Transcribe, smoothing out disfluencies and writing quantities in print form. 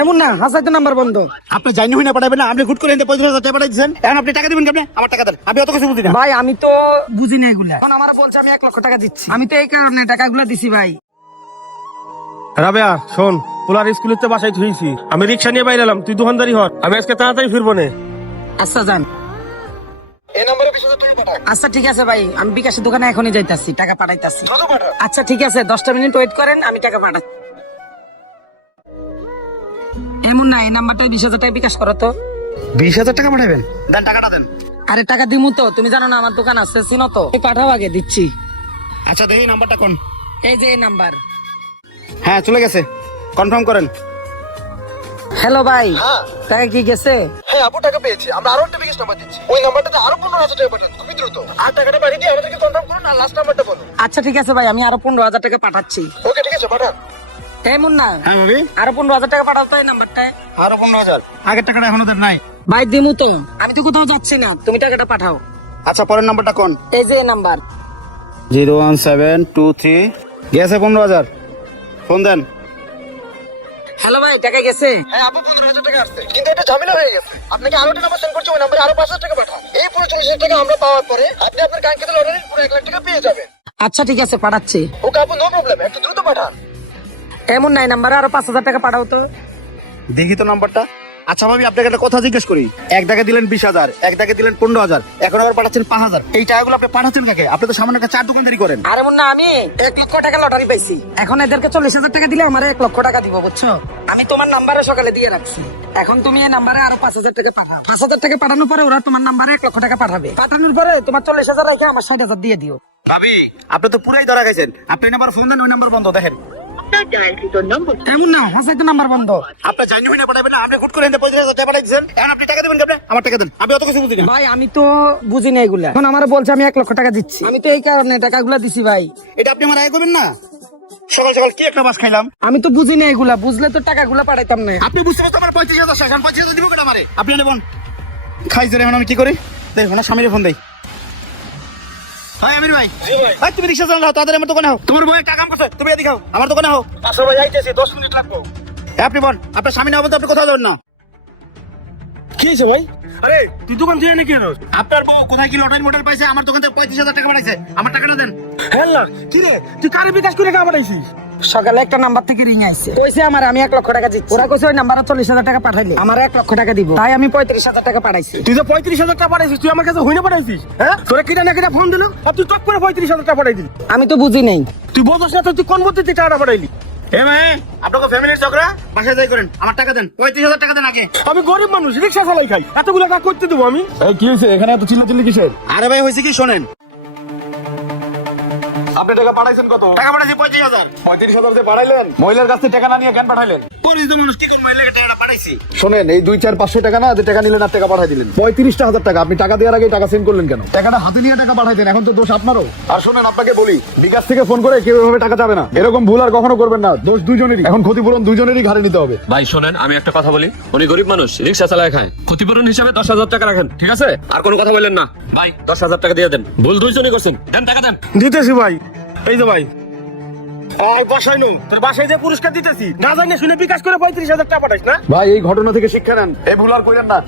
এমন না, হাসাইতে নাম্বার বন্ধ। আপনি জানি হই না পাঠাবেন না, আপনি হুট করে 35,000 টাকা পাঠাই দিয়েছেন। এখন আপনি টাকা দিবেন কেমনে? আমার টাকা দেন, আমি অত কিছু বুঝি না। ভাই আমি তো বুঝি না এগুলা। এখন আমার বলছে আমি 1 লক্ষ টাকা দিচ্ছি, আমি তো এই কারণে টাকাগুলো দিছি ভাই। রাবেয়া শোন, পোলার স্কুলের বাসায় থুইছি, আমি রিক্সা নিয়ে বাইরে এলাম, তুই দোকানদারি হর, আমি আজকে তাড়াতাড়ি ফিরবো নে। আচ্ছা যান। এই নম্বরে 20,000 টাকা পাঠান। আচ্ছা ঠিক আছে ভাই, আমি বিকাশের দোকানে এখনই যাইতাছি, টাকা পাঠাইতাছি। কত পাঠান? আচ্ছা ঠিক আছে, 10টা মিনিট ওয়েট করেন, আমি টাকা পাঠাচ্ছি। এমন না, এই নাম্বারটায় 20,000 টাকা বিকাশ করো তো। 20,000 টাকা পাঠাবেন? দেন টাকাটা দেন। আরে টাকা দিমু তো, তুমি জানো না আমার দোকান আছে, চিনো তো। এই পাঠাও, আগে দিচ্ছি। আচ্ছা দেখি নাম্বারটা কোন। এই যে এই নাম্বার। হ্যাঁ চলে গেছে, কনফার্ম করেন। হ্যালো ভাই, টাকা কি গেছে? হ্যাঁ আপু টাকা পেয়েছি, আমরা আরো একটা বিকাশ নাম্বার দিচ্ছি, ওই নাম্বারটাতে আরো 15,000 টাকা পাঠান খুবই দ্রুত। আর টাকাটা পাঠিয়ে দিয়ে আমাদেরকে কনফার্ম করুন, আর লাস্ট নাম্বারটা বলুন। আচ্ছা ঠিক আছে ভাই, আমি আরো 15,000 টাকা পাঠাচ্ছি। ওকে ঠিক আছে পাঠান। এমন না, হ্যাঁ ভাবি, আরো 15,000 টাকা পাঠাও তো এই নাম্বারটায়। আরো 15,000। আগের টাকাটা এখনো দেন নাই। ভাই দিমু তো, আমি তো কোথাও যাচ্ছি না, তুমি টাকাটা পাঠাও। আচ্ছা পরের নাম্বারটা কোন? এই যে এই নাম্বার। 01723 গেছে 15,000, ফোন দেন। হ্যালো ভাই, টাকা গেছে? হ্যাঁ আপু 15,000 টাকা আসছে, কিন্তু এটা ঝামেলা হয়ে গেছে। আপনাকে আরো একটা নাম্বার সেন্ড করছি, ওই নাম্বারে আরো 5,000 টাকা পাঠান। এই পুরো 40,000 টাকা আমরা পাওয়ার পরে আপনি আপনার কাঙ্ক্ষিত লটারির পুরো 1 লাখ টাকা পেয়ে যাবেন। আচ্ছা ঠিক আছে, পাঠাচ্ছি। ওকে আপু নো প্রবলেম, একটু দ্রুত পাঠান। এমন নাই, নাম্বারে আরো 5,000 টাকা পাঠাও তো। দেখি তো নাম্বারটা। আচ্ছা ভাবি, আপনাকে একটা কথা জিজ্ঞেস করি, এক দাগে দিলেন 20,000, এক দাগে দিলেন 15,000, এখন আবার পাঠাচ্ছেন 5,000। এই টাকাগুলো আপনি পাঠাচ্ছেন কাকে? আপনি তো সামান্য একটা চার দোকানদারি করেন। আরে মন না, আমি 1 লক্ষ টাকা লটারি পাইছি, এখন এদেরকে 40,000 টাকা দিলে আমার 1 লক্ষ টাকা দিব, বুঝছো? আমি তোমার নাম্বারে সকালে দিয়ে রাখছি, এখন তুমি এই নাম্বারে আরো 5,000 টাকা পাঠাও। 5,000 টাকা পাঠানোর পরে ওরা তোমার নাম্বারে 1 লক্ষ টাকা পাঠাবে। পাঠানোর পরে তোমার 40,000 রেখে আমার 60,000 দিয়ে দিও। ভাবি আপনি তো পুরাই ধরা খাইছেন, আপনি এই নাম্বার ফোন দেন, ওই নাম্বার বন্ধ দেখেন। এমন না, হাসাইতে নাম্বার বন্ধ। আপনি জানি হই না পাঠাবেন না, আপনি হুট করে 35,000 টাকা পাঠাই দিয়েছেন। এখন আপনি টাকা দিবেন কেমনে? আমার টাকা দেন, আমি অত কিছু বুঝি না। ভাই আমি তো বুঝি না এগুলা, এখন আমার বলছে আমি 1 লক্ষ টাকা দিচ্ছি, আমি তো এই কারণে টাকাগুলা দিছি ভাই। এটা আপনি আমার আয় করবেন না? সকাল সকাল কি একটা বাস খাইলাম। আমি তো বুঝি না এগুলা, বুঝলে তো টাকাগুলা পাঠাইতাম না। আপনি বুঝতে পারছেন আমার 35,000 শেষ, এখন 25,000 দিব কেটে আমারে? আপনি নেবেন খাইছেন, এখন আমি কি করি? দেখুন না, স্বামীর ফোন দেই। হাই আমির ভাই। ভাই তুমি রিকশা চালাও, তাড়াতাড়ি আমার দোকানে হও। তোমার বউ একটা কাম করছে, তুমি এদিকে হও, আমার দোকানে হও। আসলে ভাই আইতেছি, 10 মিনিট লাগবে। আপনি বল, আপনার স্বামী না বলতে আপনি কোথাও যাবেন না। কি হয়েছে ভাই? আরে তুই দোকান থেকে নাকি আনো? আপনার বউ কোথায় কি লটারি মডেল পাইছে, আমার দোকান থেকে 35,000 টাকা পাঠাইছে, আমার টাকাটা দেন। হ্যাঁ কি রে, তুই কারে বিকাশ করে টাকা পাঠাইছিস? সকালে একটা নাম্বার থেকে রিং আইছে, কইছে আমার আমি 1 লক্ষ টাকা দিচ্ছি। ওরা কইছে ওই নাম্বারে 40,000 টাকা পাঠাইলে আমার 1 লক্ষ টাকা দিব, তাই আমি 35,000 টাকা পাঠাইছি। তুই যে 35,000 টাকা পাঠাইছিস, তুই আমার কাছে হইনা পাঠাইছিস? হ্যাঁ তোরা কিনা না কিনা ফোন দিল, আর তুই টক করে 35,000 টাকা পাঠাই দিলি। আমি তো বুঝি নাই। তুই বোঝস না তো, তুই কোন বুদ্ধিতে টাকাটা পাঠাইলি? এ ভাই, আপনাকে ফ্যামিলির ঝগড়া বাসায় যাই করেন, আমার টাকা দেন, 35,000 টাকা দেন আগে। আমি গরিব মানুষ, রিক্সা চালাই খাই, এতগুলো টাকা করতে দেবো আমি? কি হয়েছে এখানে এত চিল্লাচিল্লি কিসের? আরে ভাই হয়েছে কি শোনেন, আপনি টাকা পাঠাইছেন কত? টাকা পাঠাইছি 35,000। 35,000 দিয়ে পাঠাইলেন? মহিলার কাছ থেকে টাকা না নিয়ে কেন পাঠাইলেন? পরিচিত মানুষ কি করবো, এই লেগে টাকাটা পাঠাইছি। শোনেন, এই 2-4-500 টাকা না যে টাকা নিলেন আর টাকা পাঠাই দিলেন, 35,000 টাকা আপনি টাকা দেওয়ার আগে টাকা সেন্ড করলেন কেন? টাকাটা হাতে নিয়ে টাকা পাঠাইতেন, এখন তো দোষ আপনারও। আর শোনেন, আপনাকে বলি, বিকাশ থেকে ফোন করে কেউ এভাবে টাকা যাবে না, এরকম ভুল আর কখনো করবেন না, দোষ দুইজনেরই। এখন ক্ষতিপূরণ দুইজনেরই ঘাড়ে নিতে হবে। ভাই শোনেন, আমি একটা কথা বলি, উনি গরিব মানুষ, রিক্সা চালায় খায়, ক্ষতিপূরণ হিসাবে 10,000 টাকা রাখেন, ঠিক আছে? আর কোনো কথা বললেন না ভাই, 10,000 টাকা দিয়ে দেন, ভুল দুইজনই করছেন, দেন টাকা দেন। দিতেছি ভাই, এই যে ভাই বাসায় নো, তোর বাসায় যে পুরস্কার দিতেছি, না জানি শুনে বিকাশ করে 35,000 টাকা পাঠাইস না। ভাই এই ঘটনা থেকে শিক্ষা নেন, এই ভুল আর করেন না।